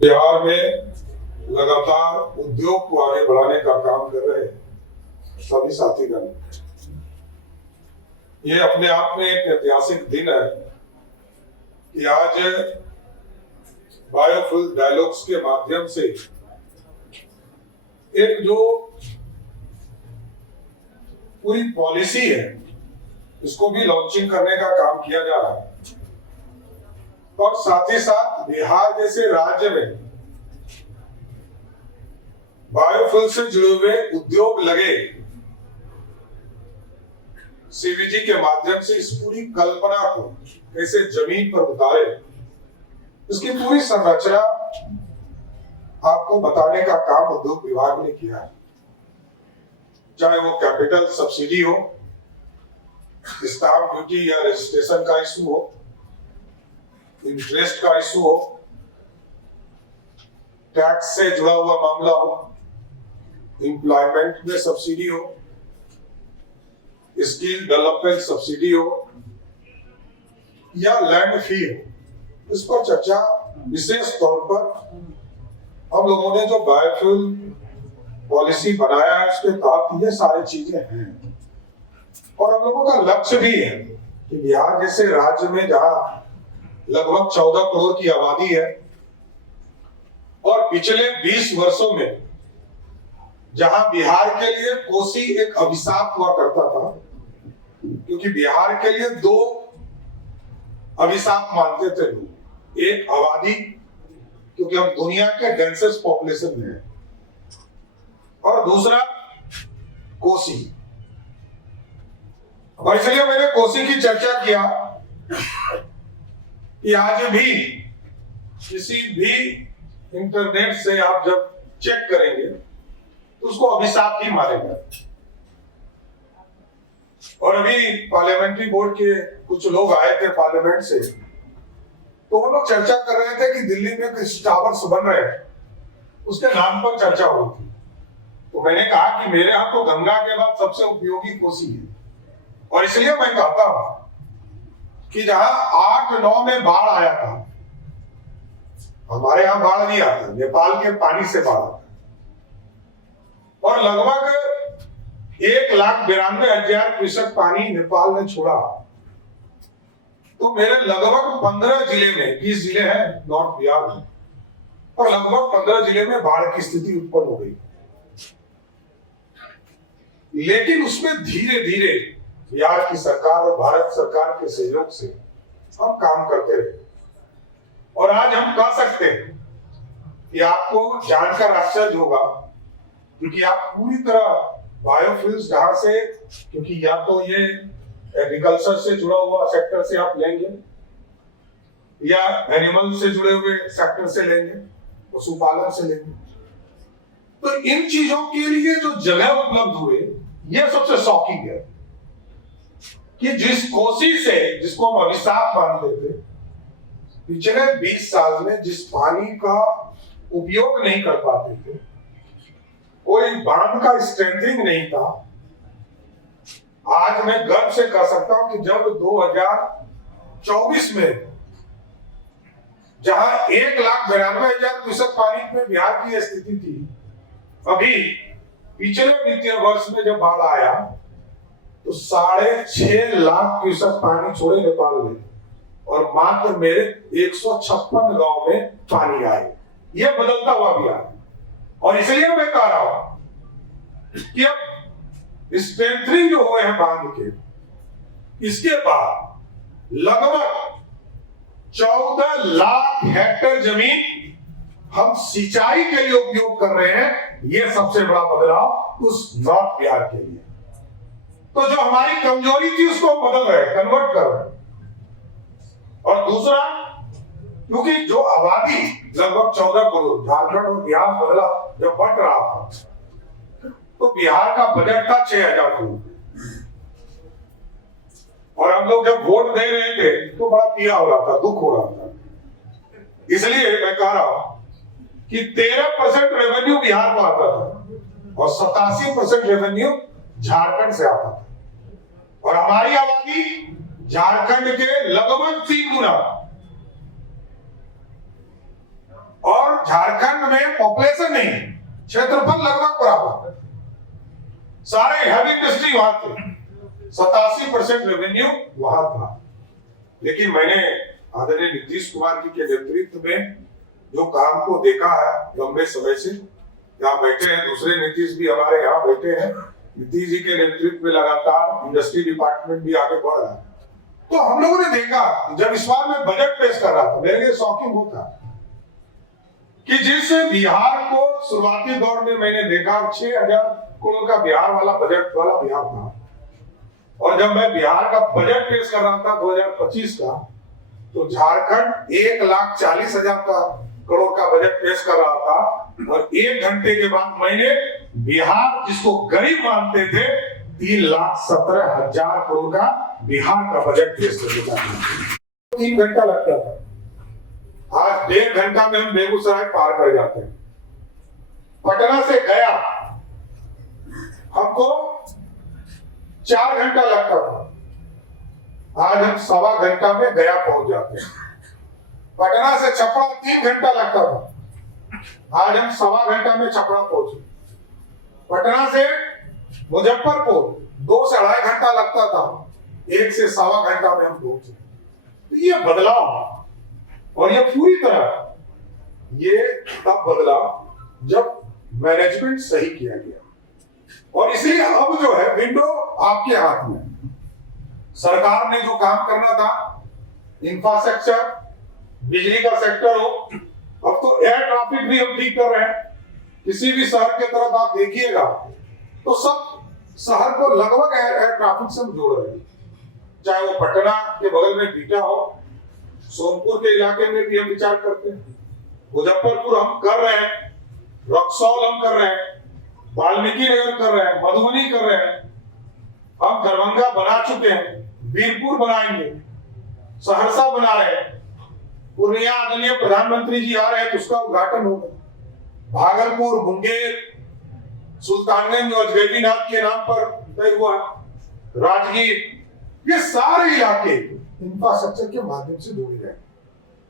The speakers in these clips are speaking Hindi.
बिहार में लगातार उद्योग को आगे बढ़ाने का काम कर रहे सभी साथीगण, ये अपने आप में एक ऐतिहासिक दिन है कि आज बायोफ्यूल डायलॉग्स के माध्यम से एक जो पूरी पॉलिसी है इसको भी लॉन्चिंग करने का काम किया जा रहा है और साथ ही साथ बिहार जैसे राज्य में बायोफ्यूल से जुड़े हुए उद्योग लगे सीवीजी के माध्यम से इस पूरी कल्पना को कैसे जमीन पर उतारे, इसकी पूरी संरचना आपको बताने का काम उद्योग विभाग ने किया है। चाहे वो कैपिटल सब्सिडी हो, स्टाम्प ड्यूटी या रजिस्ट्रेशन का इशू हो, इंटरेस्ट का इशू हो, टैक्स से जुड़ा हुआ मामला हो, एम्प्लॉयमेंट में सब्सिडी हो, स्किल डेवलपमेंट सब्सिडी हो या लैंड फी हो, इस पर चर्चा विशेष तौर पर हम लोगों ने जो बायोफ्यूल पॉलिसी बनाया है उसके तहत ये सारी चीजें हैं। और हम लोगों का लक्ष्य भी है कि बिहार जैसे राज्य में जहां लगभग 14 करोड़ की आबादी है और पिछले 20 वर्षों में जहां बिहार के लिए कोसी एक अभिशाप हुआ करता था, क्योंकि बिहार के लिए दो अभिशाप मानते थे लोग, एक आबादी क्योंकि हम दुनिया के डेंसेस्ट पॉपुलेशन में हैं, और दूसरा कोसी। और इसलिए मैंने कोसी की चर्चा किया कि आज भी किसी भी इंटरनेट से आप जब चेक करेंगे तो उसको अभिशाप ही मारेगा। और अभी पार्लियामेंट्री बोर्ड के कुछ लोग आए थे पार्लियामेंट से, तो वो लोग चर्चा कर रहे थे कि दिल्ली में कुछ टावर्स बन रहे हैं, उसके नाम पर चर्चा हो रही थी। तो मैंने कहा कि मेरे यहाँ तो गंगा के बाद सबसे उपयोगी कोसी है, और इसलिए मैं कहता हूं कि जहां 8-9 में बाढ़ आया था, हमारे यहां बाढ़ नहीं आता, नेपाल के पानी से बाढ़ आता, और लगभग 1,92,000 क्यूसेक पानी नेपाल ने छोड़ा। तो मेरे लगभग 15 जिले में, 20 जिले हैं नॉर्थ बिहार में, और लगभग 15 जिले में बाढ़ की स्थिति उत्पन्न हो गई। लेकिन उसमें धीरे धीरे बिहार की सरकार और भारत सरकार के सहयोग से हम काम करते रहे, और आज हम कह सकते हैं कि आपको जानकर आश्चर्य होगा, क्योंकि आप पूरी तरह बायोफ्यूल्स जहां से, क्योंकि या तो ये एग्रीकल्चर से जुड़ा हुआ सेक्टर से आप लेंगे या एनिमल से जुड़े हुए सेक्टर से लेंगे, पशुपालन से लेंगे, तो इन चीजों के लिए जो जगह उपलब्ध हुए, यह सबसे शॉकिंग है कि जिस कोसी से, जिसको हम अभिशाप मानते थे, पिछले 20 साल में जिस पानी का उपयोग नहीं कर पाते थे, कोई बांध का स्ट्रेंथनिंग नहीं था, आज मैं गर्व से कह सकता हूं कि जब 2024 में जहां 1,92,000 क्यूसेक पानी में बिहार की स्थिति थी, अभी पिछले वित्तीय वर्ष में जब बाढ़ आया तो 6.5 लाख क्यूसेक पानी छोड़े नेपाल में, और मात्र मेरे 156 गांव में पानी आए। यह बदलता हुआ बिहार, और इसलिए मैं कह रहा हूं कि अब स्ट्रेंथनिंग जो हुए हैं बांध के, इसके बाद लगभग 14 लाख हेक्टेयर जमीन हम सिंचाई के लिए उपयोग कर रहे हैं। यह सबसे बड़ा बदलाव उस नॉर्थ बिहार के लिए। तो जो हमारी कमजोरी थी उसको बदल रहे, कन्वर्ट कर रहे। और दूसरा, क्योंकि जो आबादी लगभग 14 करोड़, झारखंड और बिहार बदला जब बढ़ रहा था, तो बिहार का बजट था 6,000 करोड़, और हम लोग जब वोट दे रहे थे तो बड़ा पीड़ा हो रहा था, दुख हो रहा था। इसलिए मैं कह रहा हूं कि 13% रेवेन्यू बिहार को आता था और 87% रेवेन्यू झारखंड से आता था, और हमारी आबादी झारखंड के लगभग 3 गुना, और और झारखंड में पॉपुलेशन नहीं, क्षेत्रफल लगभग बराबर है, सारे हैवी इंडस्ट्री वहां थे, 87% रेवेन्यू वहां था। लेकिन मैंने आदरणीय नीतीश कुमार जी के नेतृत्व में जो काम को देखा है लंबे समय से, यहाँ बैठे हैं दूसरे नीतीश भी हमारे यहाँ बैठे हैं, नीतीश जी के नेतृत्व में लगातार इंडस्ट्री डिपार्टमेंट भी आगे बढ़ रहा है। तो हम लोगों ने देखा, जब इस बार मैं बजट पेश कर रहा था, मेरे लिए शॉकिंग होता कि जिस बिहार को शुरुआती दौर में मैंने देखा 6,000 करोड़ का बिहार वाला बजट वाला बिहार था, और जब मैं बिहार का बजट पेश कर रहा था 2025 का, तो झारखंड 1,40,000 करोड़ का बजट पेश कर रहा था, और 1 घंटे के बाद मैंने बिहार जिसको गरीब मानते थे 3,17,000 करोड़ का बिहार का बजट पेश कर दिया। 3 घंटा लगता था, आज 1.5 घंटा में हम बेगूसराय पार कर जाते हैं। पटना से गया हमको 4 घंटा लगता था, आज हम 1.25 घंटा में गया पहुंच जाते हैं। पटना से छपरा 3 घंटा लगता था, आज हम 1.25 घंटा में छपरा पहुंचे। पटना से मुजफ्फरपुर 2 से 2.5 घंटा लगता था, 1 से 1.25 घंटा में हम पहुंचे। तो ये बदलाव, और ये पूरी तरह ये तब बदला जब मैनेजमेंट सही किया गया, और इसलिए अब जो है विंडो आपके हाथ में। सरकार ने जो काम करना था, इंफ्रास्ट्रक्चर, बिजली का सेक्टर हो, अब तो एयर ट्रैफिक भी हम ठीक कर रहे हैं। किसी भी शहर के तरफ आप देखिएगा तो सब शहर को लगभग एयर ट्रैफिक से जोड़ रहे हैं, चाहे वो पटना के बगल में बीटा हो, सोनपुर के इलाके में भी हम विचार करते हैं, मुजफ्फरपुर हम कर रहे हैं, रक्सौल हम कर रहे हैं, वाल्मीकि नगर कर रहे हैं, मधुबनी कर रहे हैं, हम दरभंगा बना चुके हैं, वीरपुर बनाएंगे, सहरसा बना रहे हैं, पूर्णिया आदरणीय प्रधानमंत्री जी आ रहे हैं तो उसका उद्घाटन होगा, भागलपुर, मुंगेर, सुल्तानगंज और जयवीनाथ के नाम पर तय हुआ, राजगीर, ये सारे इलाके इंफ्रास्ट्रक्चर के माध्यम से जोड़े गए,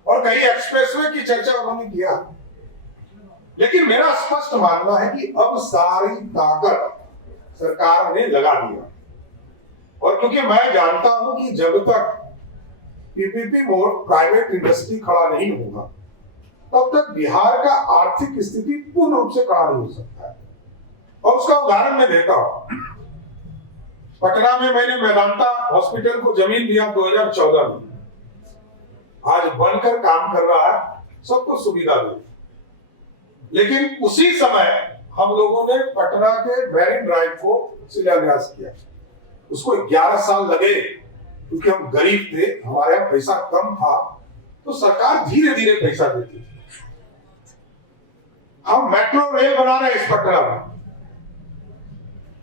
और कई एक्सप्रेसवे की चर्चा उन्होंने किया। लेकिन मेरा स्पष्ट मानना है कि अब सारी ताकत सरकार ने लगा दिया, और क्योंकि मैं जानता हूं कि जब तक पीपीपी मोड प्राइवेट इंडस्ट्री खड़ा नहीं होगा तब तक बिहार का आर्थिक स्थिति पूर्ण रूप से खड़ा नहीं हो सकता है। और उसका उदाहरण मैं देता हूं, पटना में मैंने मेदांता हॉस्पिटल को जमीन दिया 2014 में, आज बनकर काम कर रहा है, सबको सुविधा दी। लेकिन उसी समय हम लोगों ने पटना के मैरिन ड्राइव को शिलान्यास किया, उसको 11 साल लगे क्योंकि हम गरीब थे, हमारे यहाँ पैसा कम था, तो सरकार धीरे धीरे पैसा देती थी। हम मेट्रो रेल बना रहे हैं इस पटना में,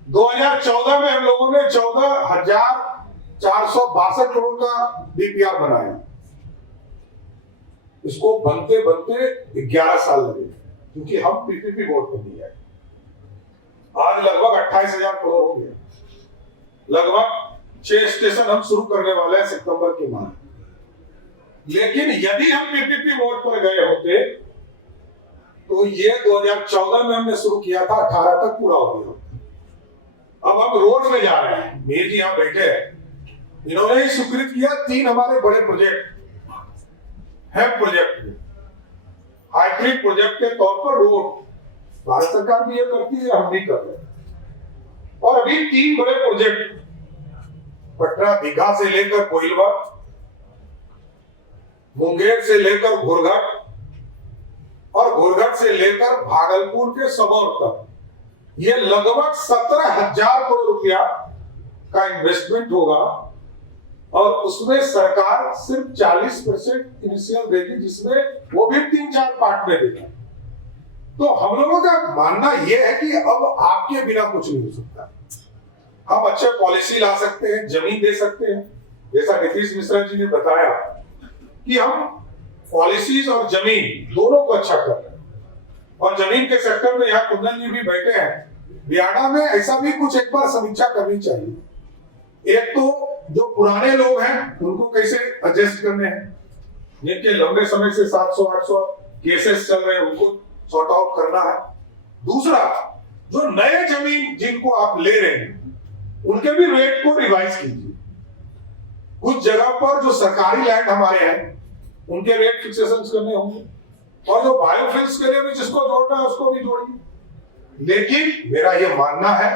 2014 में हम लोगों ने 14,462 करोड़ का डीपीआर बनाया, इसको बनते बनते 11 साल लगे क्योंकि हम पीपीपी बोर्ड पर नहीं आए। आज लगभग 28,000 करोड़ हो गया, लगभग 6 स्टेशन हम शुरू करने वाले हैं सितंबर के माह। लेकिन यदि हम पीपीपी मोड पर गए होते तो ये 2014 में हमने शुरू किया था, 18 तक पूरा हो गया। अब हम रोड में जा रहे हैं, मेर जी यहाँ बैठे हैं, इन्होंने ही स्वीकृत किया 3 हमारे बड़े प्रोजेक्ट है, प्रोजेक्ट हाइब्रिड प्रोजेक्ट के तौर पर रोड भारत सरकार भी ये करती है, हम भी कर रहे हैं। और अभी 3 बड़े प्रोजेक्ट पटना दीघा से लेकर कोइलवर, मुंगेर से लेकर घोरघट, और घोरघट से लेकर भागलपुर के सबौर तक, ये लगभग 17,000 करोड़ रुपया का इन्वेस्टमेंट होगा, और उसमें सरकार सिर्फ 40% इनिशियल देगी, जिसमें वो भी 3-4 पार्ट में देगा। तो हम लोगों का मानना यह है कि अब आपके बिना कुछ नहीं हो सकता। हम अच्छे पॉलिसी ला सकते हैं, जमीन दे सकते हैं, जैसा नीतीश मिश्रा जी ने बताया कि हम पॉलिसीज और जमीन दोनों को अच्छा कर रहे हैं। और जमीन के सेक्टर में यहाँ कुंदन जी भी बैठे हैं, बियाडा में ऐसा भी कुछ एक बार समीक्षा करनी चाहिए। एक तो जो पुराने लोग हैं उनको कैसे एडजस्ट करने हैं, जिनके लंबे समय से 700-800 केसेस चल रहे हैं उनको सॉर्ट आउट करना है। दूसरा, जो नए जमीन जिनको आप ले रहे हैं उनके भी रेट को रिवाइज कीजिए। कुछ जगह पर जो सरकारी लैंड हमारे हैं उनके रेट फिक्सेशन करने होंगे, और जो बायोफ्यूल्स के लिए भी जिसको जोड़ना है उसको भी जोड़िए। लेकिन मेरा यह मानना है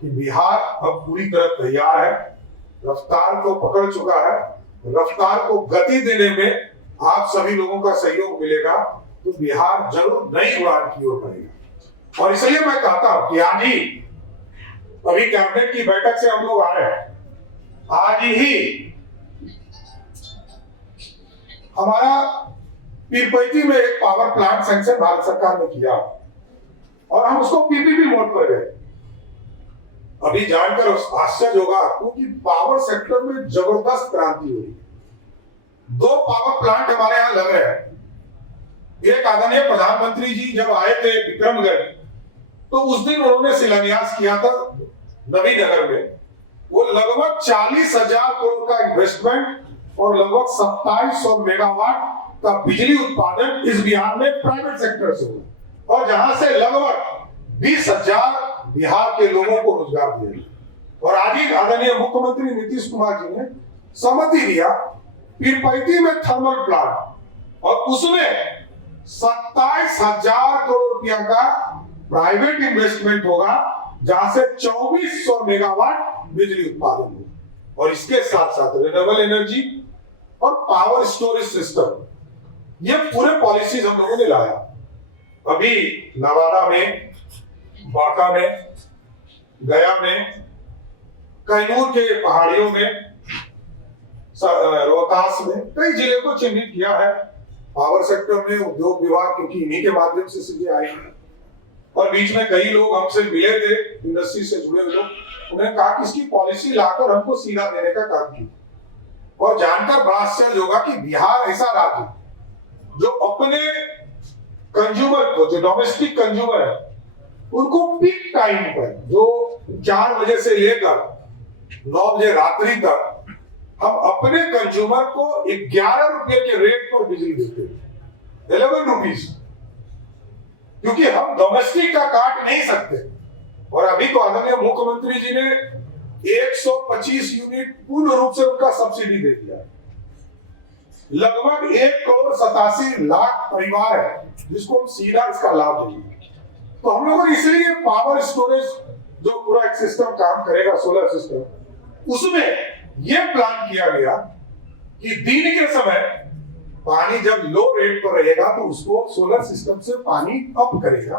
कि बिहार अब पूरी तरह तैयार है, रफ्तार को पकड़ चुका है। रफ्तार को गति देने में आप सभी लोगों का सहयोग मिलेगा तो बिहार जरूर नई उड़ान की ओर बढ़ेगा। और इसलिए मैं कहता हूं कि आज ही अभी कैबिनेट की बैठक से हम लोग आ रहे हैं, आज ही हमारा पीरपैती में एक पावर प्लांट सैंक्शन भारत सरकार ने किया और हम उसको पीपीपी मोड पर गए। अभी जानकर आश्चर्य होगा आपको कि पावर सेक्टर में जबरदस्त क्रांति हुई। 2 पावर प्लांट हमारे यहां लग रहे हैं। एक आदरणीय प्रधानमंत्री जी जब आए थे विक्रमगढ़, तो उस दिन उन्होंने शिलान्यास किया था नवीनगर में। वो लगभग 40,000 करोड़ का इन्वेस्टमेंट और लगभग 2700 मेगावाट का बिजली उत्पादन इस बिहार में प्राइवेट सेक्टर से हुआ, और जहां से लगभग 20,000 बिहार के लोगों को रोजगार दिया। और आज ही आदरणीय मुख्यमंत्री नीतीश कुमार जी ने सहमति दिया पीरपैती में थर्मल प्लांट, और उसमें 27,000 करोड़ रुपया का प्राइवेट इन्वेस्टमेंट होगा, जहां से 2400 मेगावाट बिजली उत्पादन होगा। और इसके साथ साथ रिन्यूएबल एनर्जी और पावर स्टोरेज सिस्टम, ये पूरे पॉलिसीज हम लोगों ने लाया। अभी नवादा में, बांका में, गया में, कैमूर के पहाड़ियों में, रोहतास में कई जिले को चिन्हित किया है। पावर सेक्टर में उद्योग विभाग, क्योंकि इन्हीं के माध्यम से चीजें आई हैं, और बीच में कई लोग हमसे मिले थे इंडस्ट्री से जुड़े हुए लोग, उन्होंने कहा कि इसकी पॉलिसी लाकर हमको सीधा देने का काम किया। और जानकर बड़ा आश्चर्य होगा कि बिहार ऐसा राज्य जो अपने कंज्यूमर को, जो डोमेस्टिक कंज्यूमर है, उनको पीक टाइम पर जो 4 बजे से लेकर 9 बजे रात्रि तक हम अपने कंज्यूमर को 11 रुपए के रेट पर बिजली देते हैं, 11 रुपीज, क्योंकि हम डोमेस्टिक का काट नहीं सकते। और अभी तो आदरणीय मुख्यमंत्री जी ने 125 यूनिट पूर्ण रूप से उनका सब्सिडी दे दिया। लगभग 1,87,00,000 परिवार है जिसको हम सीधा इसका लाभ देंगे। तो हम लोगों ने इसलिए पावर स्टोरेज जो पूरा एक सिस्टम काम करेगा, सोलर सिस्टम, उसमें यह प्लान किया गया कि दिन के समय पानी जब लो रेट पर रहेगा तो उसको सोलर सिस्टम से पानी अप करेगा,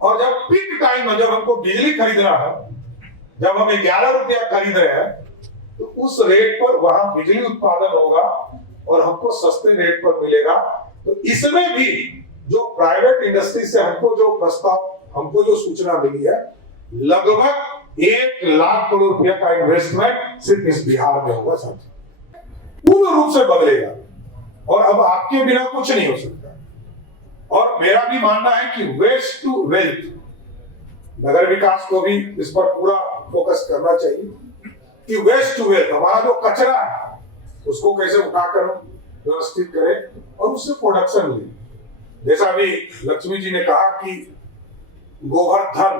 और जब पीक टाइम में जब हमको बिजली खरीदना है, जब हम 11 रुपया खरीद रहे हैं, तो उस रेट पर वहां बिजली उत्पादन होगा और हमको सस्ते रेट पर मिलेगा। तो इसमें भी जो प्राइवेट इंडस्ट्री से हमको जो प्रस्ताव, हमको जो सूचना मिली है, लगभग 1 लाख करोड़ रुपया का इन्वेस्टमेंट सिर्फ इस बिहार में होगा साथी, पूर्ण रूप से बदलेगा, और अब आपके बिना कुछ नहीं हो सकता। और मेरा भी मानना है कि वेस्ट टू वेल्थ, नगर विकास को भी इस पर पूरा फोकस करना चाहिए कि वेस्ट टू वेल्थ, हमारा जो कचरा है उसको कैसे उठाकर व्यवस्थित करें और उससे प्रोडक्शन ले। जैसा अभी लक्ष्मी जी ने कहा कि गोबर धन,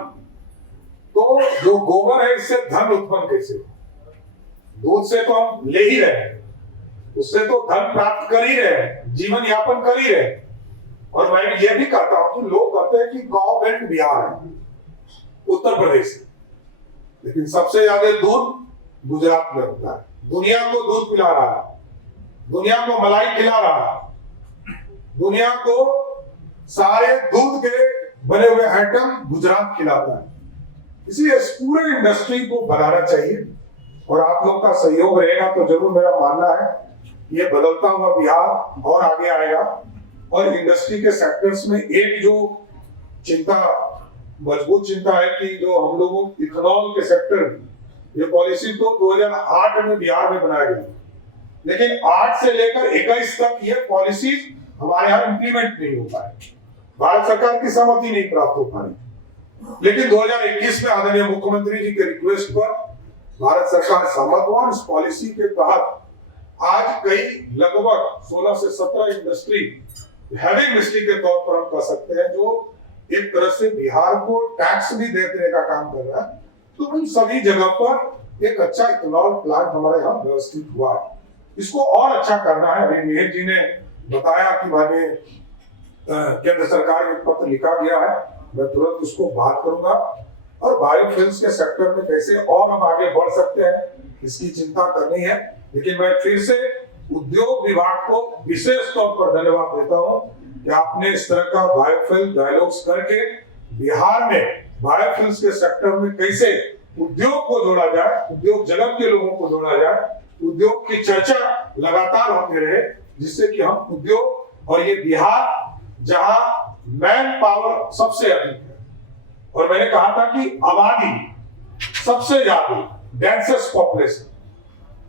तो जो गोबर है इससे धन उत्पन्न कैसे? दूध से तो हम ले ही रहे हैं, उससे तो धन प्राप्त कर ही रहे हैं, जीवन यापन कर ही रहे हैं। और मैं ये भी कहता हूं कि लोग कहते हैं कि काउ बेल्ट बिहार है, उत्तर प्रदेश, लेकिन सबसे ज्यादा दूध गुजरात में होता है। दुनिया को दूध पिला रहा है, दुनिया को मलाई खिला रहा है, दुनिया को सारे दूध के बने हुए आइटम गुजरात खिलाता है। इसलिए इस पूरे इंडस्ट्री को बनाना चाहिए, और आप लोग का सहयोग रहेगा तो जरूर मेरा मानना है ये बदलता हुआ बिहार और आगे आएगा। और इंडस्ट्री के सेक्टर्स में एक जो चिंता, मजबूत चिंता है कि जो हम लोगों इथेनॉल के सेक्टर, ये पॉलिसी तो 2008 में बिहार में बनाया गया, लेकिन 8 से लेकर 21 तक ये पॉलिसी हमारे यहाँ इंप्लीमेंट नहीं हो पाए, भारत सरकार की सहमति नहीं प्राप्त हो पाई। लेकिन 2021 में आदरणीय मुख्यमंत्री जी के रिक्वेस्ट पर भारत सरकार सहमत हुआ, और इस पॉलिसी के तहत आज कई लगभग 16 से 17 इंडस्ट्री हैवी इंडस्ट्री के तौर पर हम कह सकते हैं, जो एक तरह से बिहार को टैक्स भी देने का काम कर रहा है। तो उन सभी जगह पर एक अच्छा इथेनॉल प्लांट हमारे यहाँ व्यवस्थित हुआ है। इसको और अच्छा करना है। अभी मिहिर जी ने बताया कि माननीय केंद्र सरकार में पत्र लिखा गया है, मैं तुरंत उसको बात करूंगा और बायोफ्यूल्स के सेक्टर में कैसे और हम आगे बढ़ सकते हैं इसकी चिंता करनी है। लेकिन मैं फिर से उद्योग विभाग को विशेष तौर पर धन्यवाद देता हूं कि आपने इस तरह का बायोफ्यूल डायलॉग्स करके बिहार में बायोफ्यूल्स के सेक्टर में कैसे उद्योग को जोड़ा जाए, उद्योग जगत के लोगों को जोड़ा जाए, उद्योग की चर्चा लगातार होती रहे, जिससे कि हम उद्योग और ये बिहार जहां मैन पावर सबसे अधिक है और मैंने कहा था कि आबादी सबसे ज्यादा डेंसेस्ट पॉपुलेशन,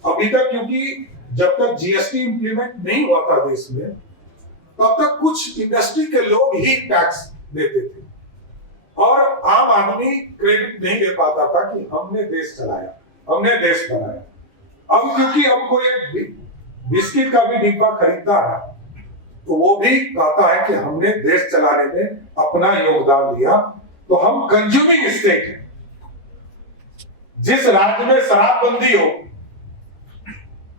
अभी तक क्योंकि जब तक जीएसटी इंप्लीमेंट नहीं हुआ था देश में तब तक कुछ इंडस्ट्री के लोग ही टैक्स देते थे और आम आदमी क्रेडिट नहीं दे पाता था कि हमने देश चलाया, हमने देश बनाया। अब क्योंकि हमको एक बिस्किट का भी डिब्बा खरीदता है तो वो भी कहता है कि हमने देश चलाने में अपना योगदान दिया। तो हम कंज्यूमिंग स्टेट है। जिस राज्य में शराबबंदी हो,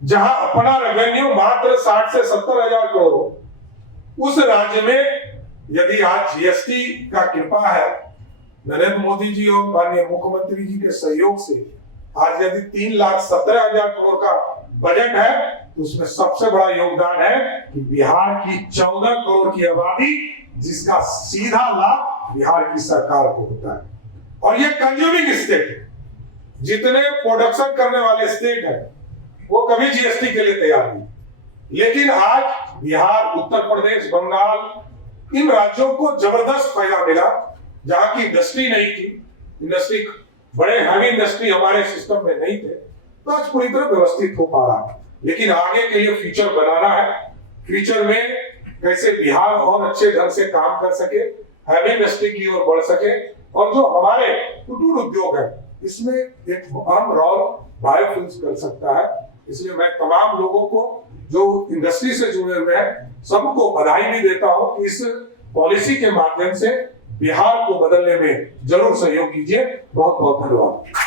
जहां अपना रेवेन्यू मात्र 60 से 70 हजार करोड़ हो, उस राज्य में यदि आज जीएसटी का कृपा है, नरेंद्र मोदी जी और माननीय मुख्यमंत्री जी के सहयोग से आज यदि 3,17,000 करोड़ का बजट है तो उसमें सबसे बड़ा योगदान है कि बिहार की 14 करोड़ की आबादी जिसका सीधा लाभ बिहार की सरकार को होता है। और ये कंज्यूमिंग स्टेट है। जितने प्रोडक्शन करने वाले स्टेट है वो कभी जीएसटी के लिए तैयार नहीं, लेकिन आज बिहार, उत्तर प्रदेश, बंगाल, इन राज्यों को जबरदस्त फायदा मिला जहां की इंडस्ट्री नहीं थी, इंडस्ट्री बड़े हैवी इंडस्ट्री हमारे सिस्टम में नहीं थे, तो आज पूरी तरह व्यवस्थित हो पा रहा है। लेकिन आगे के लिए फ्यूचर बनाना है, फ्यूचर में कैसे बिहार और अच्छे ढंग से काम कर सके, हैवी इंडस्ट्री की ओर बढ़ सके और जो हमारे कुटीर उद्योग है इसमें एक अहम रोल बायोफ्यूल्स कर सकता है। इसलिए मैं तमाम लोगों को जो इंडस्ट्री से जुड़े हुए हैं सबको बधाई भी देता हूं कि इस पॉलिसी के माध्यम से बिहार को बदलने में जरूर सहयोग कीजिए। बहुत बहुत धन्यवाद।